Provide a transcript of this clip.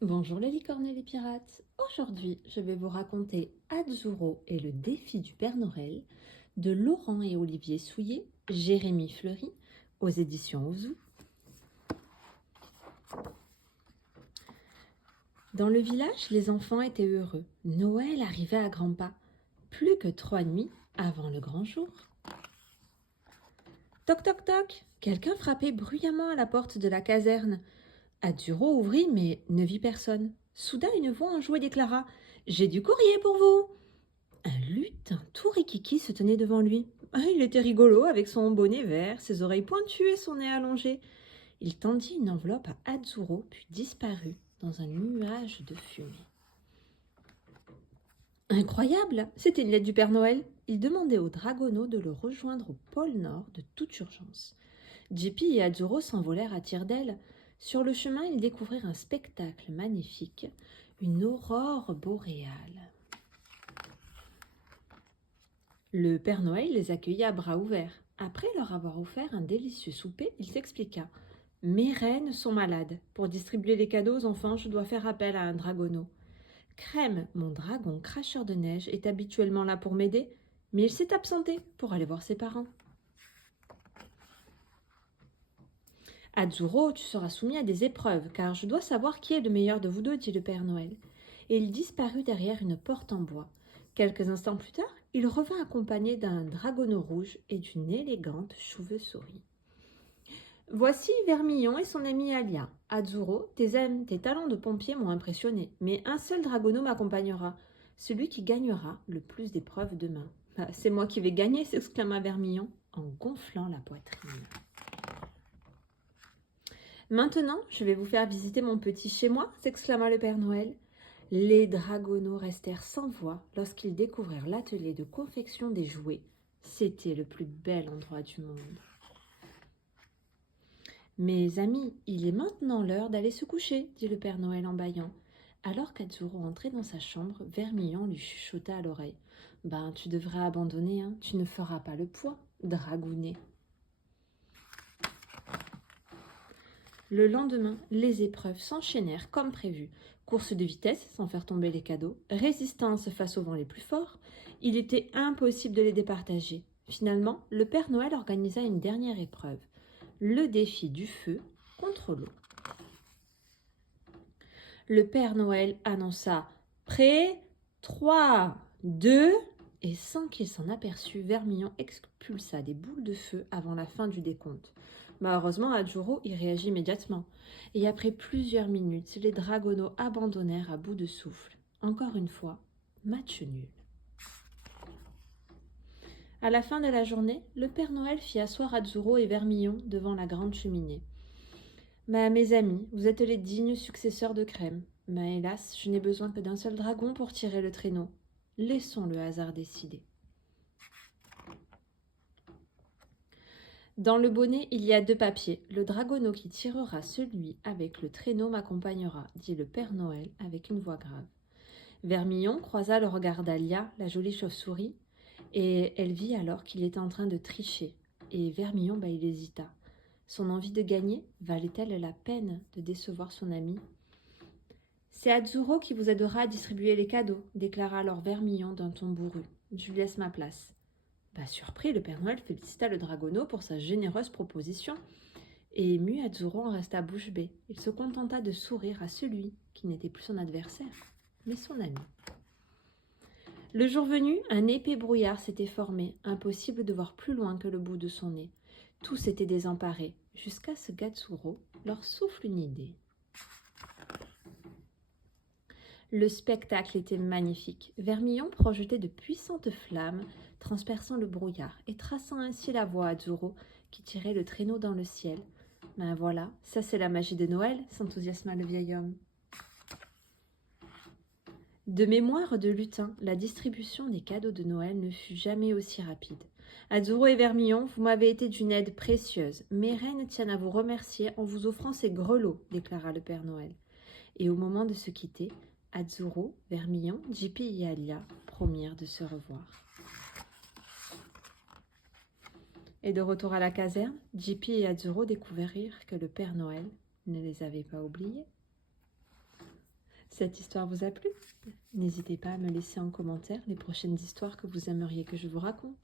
Bonjour les licornes et les pirates. Aujourd'hui, je vais vous raconter Azzurro et le défi du Père Noël de Laurent et Olivier Souillet, Jérémy Fleury, aux éditions Ouzou. Dans le village, les enfants étaient heureux. Noël arrivait à grands pas. Plus que 3 nuits avant le grand jour. Toc toc toc. Quelqu'un frappait bruyamment à la porte de la caserne. Azzurro ouvrit, mais ne vit personne. Soudain, une voix enjouée déclara « J'ai du courrier pour vous !» Un lutin tout rikiki se tenait devant lui. Il était rigolo avec son bonnet vert, ses oreilles pointues et son nez allongé. Il tendit une enveloppe à Azzurro, puis disparut dans un nuage de fumée. Incroyable! C'était une lettre du Père Noël. Il demandait aux Dragonos de le rejoindre au pôle Nord de toute urgence. Jippy et Azzurro s'envolèrent à tire-d'aile. Sur le chemin, ils découvrirent un spectacle magnifique, une aurore boréale. Le Père Noël les accueillit à bras ouverts. Après leur avoir offert un délicieux souper, il s'expliqua. « Mes reines sont malades. Pour distribuer les cadeaux aux enfants, je dois faire appel à un dragono. Crème, mon dragon cracheur de neige, est habituellement là pour m'aider, mais il s'est absenté pour aller voir ses parents. » « Azzurro, tu seras soumis à des épreuves, car je dois savoir qui est le meilleur de vous deux, dit le Père Noël. » Et il disparut derrière une porte en bois. Quelques instants plus tard, il revint accompagné d'un dragono rouge et d'une élégante chauve-souris. « Voici Vermillon et son ami Alia. Azzurro, tes talents de pompier m'ont impressionné, mais un seul dragono m'accompagnera, celui qui gagnera le plus d'épreuves demain. »« C'est moi qui vais gagner !» s'exclama Vermillon en gonflant la poitrine. « Maintenant, je vais vous faire visiter mon petit chez-moi !» s'exclama le Père Noël. Les dragonos restèrent sans voix lorsqu'ils découvrirent l'atelier de confection des jouets. C'était le plus bel endroit du monde. « Mes amis, il est maintenant l'heure d'aller se coucher, dit le Père Noël en bâillant. Alors qu'Azzurro entrait dans sa chambre, Vermillon lui chuchota à l'oreille. « Ben, tu devrais abandonner, hein, tu ne feras pas le poids, dragounet. » Le lendemain, les épreuves s'enchaînèrent comme prévu. Course de vitesse sans faire tomber les cadeaux, résistance face aux vents les plus forts, il était impossible de les départager. Finalement, le Père Noël organisa une dernière épreuve, le défi du feu contre l'eau. Le Père Noël annonça « Prêt, 3, 2… » et sans qu'il s'en aperçût, Vermillon expulsa des boules de feu avant la fin du décompte. Heureusement, Azzurro y réagit immédiatement. Et après plusieurs minutes, les dragonos abandonnèrent à bout de souffle. Encore une fois, match nul. À la fin de la journée, le Père Noël fit asseoir Azzurro et Vermillon devant la grande cheminée. « Mes amis, vous êtes les dignes successeurs de Crème. Mais hélas, je n'ai besoin que d'un seul dragon pour tirer le traîneau. Laissons le hasard décider. » Dans le bonnet, il y a 2 papiers. Le dragono qui tirera celui avec le traîneau m'accompagnera, dit le Père Noël avec une voix grave. Vermillon croisa le regard d'Alia, la jolie chauve-souris, et elle vit alors qu'il était en train de tricher. Et Vermillon, il hésita. Son envie de gagner valait-elle la peine de décevoir son ami ? « C'est Azzurro qui vous aidera à distribuer les cadeaux, déclara alors Vermillon d'un ton bourru. Je lui laisse ma place. » Surpris, le Père Noël félicita le dragono pour sa généreuse proposition. Et ému, Azzurro en resta bouche bée. Il se contenta de sourire à celui qui n'était plus son adversaire, mais son ami. Le jour venu, un épais brouillard s'était formé, impossible de voir plus loin que le bout de son nez. Tous étaient désemparés, jusqu'à ce qu'Azzurro leur souffle une idée. Le spectacle était magnifique. Vermillon projetait de puissantes flammes, transperçant le brouillard et traçant ainsi la voie à Azzurro, qui tirait le traîneau dans le ciel. « Voilà, ça c'est la magie de Noël !» s'enthousiasma le vieil homme. De mémoire de lutin, la distribution des cadeaux de Noël ne fut jamais aussi rapide. Azzurro et Vermillon, vous m'avez été d'une aide précieuse. Mes reines tiennent à vous remercier en vous offrant ces grelots, déclara le Père Noël. Et au moment de se quitter, Azzurro, Vermillon, Jippy et Alia promirent de se revoir. Et de retour à la caserne, Jippy et Azzurro découvrirent que le Père Noël ne les avait pas oubliés. Cette histoire vous a plu? N'hésitez pas à me laisser en commentaire les prochaines histoires que vous aimeriez que je vous raconte.